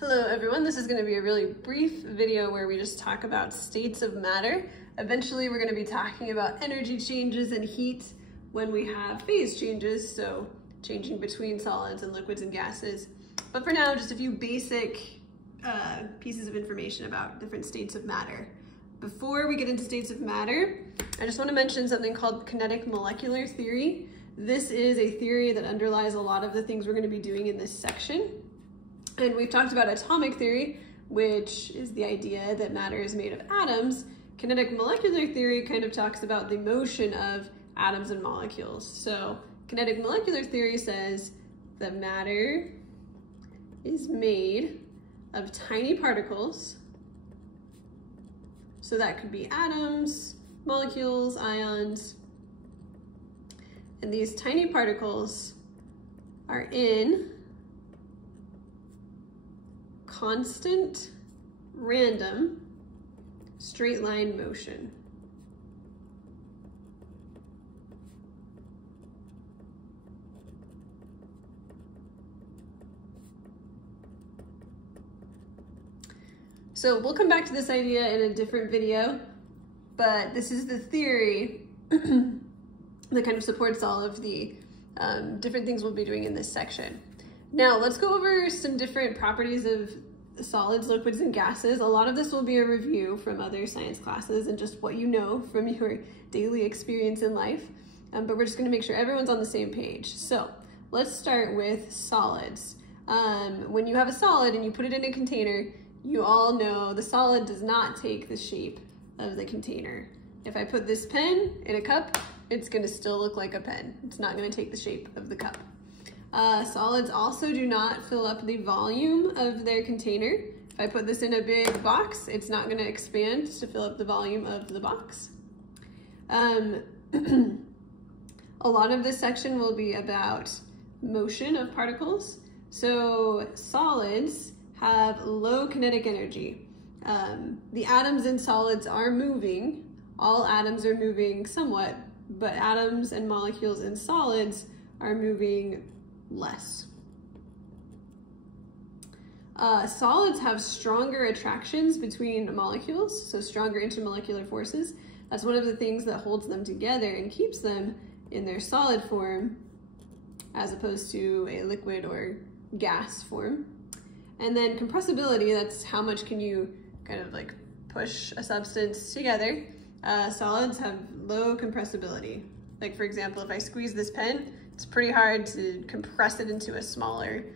Hello everyone, this is going to be a really brief video where we just talk about states of matter. Eventually we're going to be talking about energy changes and heat when we have phase changes, so changing between solids and liquids and gases. But for now, just a few basic pieces of information about different states of matter. Before we get into states of matter, I just want to mention something called kinetic molecular theory. This is a theory that underlies a lot of the things we're going to be doing in this section. And we've talked about atomic theory, which is the idea that matter is made of atoms. Kinetic molecular theory kind of talks about the motion of atoms and molecules. So kinetic molecular theory says that matter is made of tiny particles. So that could be atoms, molecules, ions. And these tiny particles are in constant, random, straight line motion. So we'll come back to this idea in a different video, but this is the theory that kind of supports all of the different things we'll be doing in this section. Now let's go over some different properties of solids, liquids, and gases. A lot of this will be a review from other science classes and just what you know from your daily experience in life. But we're just going to make sure everyone's on the same page. So let's start with solids. When you have a solid and you put it in a container, you all know the solid does not take the shape of the container. If I put this pen in a cup, it's going to still look like a pen. It's not going to take the shape of the cup. Solids also do not fill up the volume of their container. If I put this in a big box, it's not going to expand to fill up the volume of the box. A lot of this section will be about motion of particles. So solids have low kinetic energy. The atoms in solids are moving. All atoms are moving somewhat, but atoms and molecules in solids are moving less. Solids have stronger attractions between molecules, so stronger intermolecular forces. That's one of the things that holds them together and keeps them in their solid form as opposed to a liquid or gas form. And then compressibility, that's how much can you kind of like push a substance together. Solids have low compressibility. Like for example, if I squeeze this pen, it's pretty hard to compress it into a smaller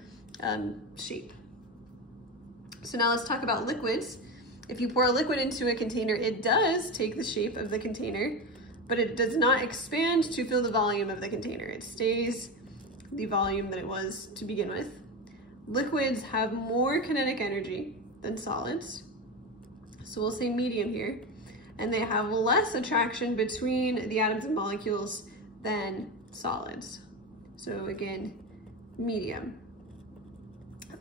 shape. So now let's talk about liquids. If you pour a liquid into a container, it does take the shape of the container, but it does not expand to fill the volume of the container. It stays the volume that it was to begin with. Liquids have more kinetic energy than solids, so we'll say medium here, and they have less attraction between the atoms and molecules than solids. So again, medium.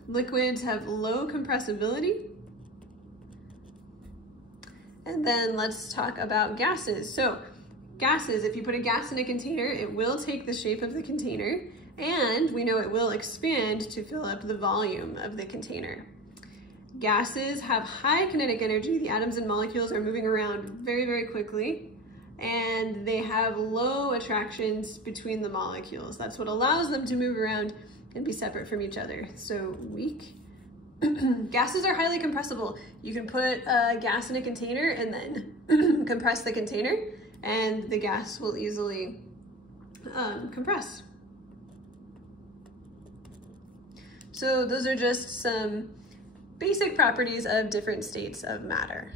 Liquids have low compressibility. And then let's talk about gases. So gases, if you put a gas in a container, it will take the shape of the container, and we know it will expand to fill up the volume of the container. Gases have high kinetic energy. The atoms and molecules are moving around very, very quickly, and they have low attractions between the molecules. That's what allows them to move around and be separate from each other. So weak. Gases are highly compressible. You can put a gas in a container and then compress the container, and the gas will easily compress. So those are just some basic properties of different states of matter.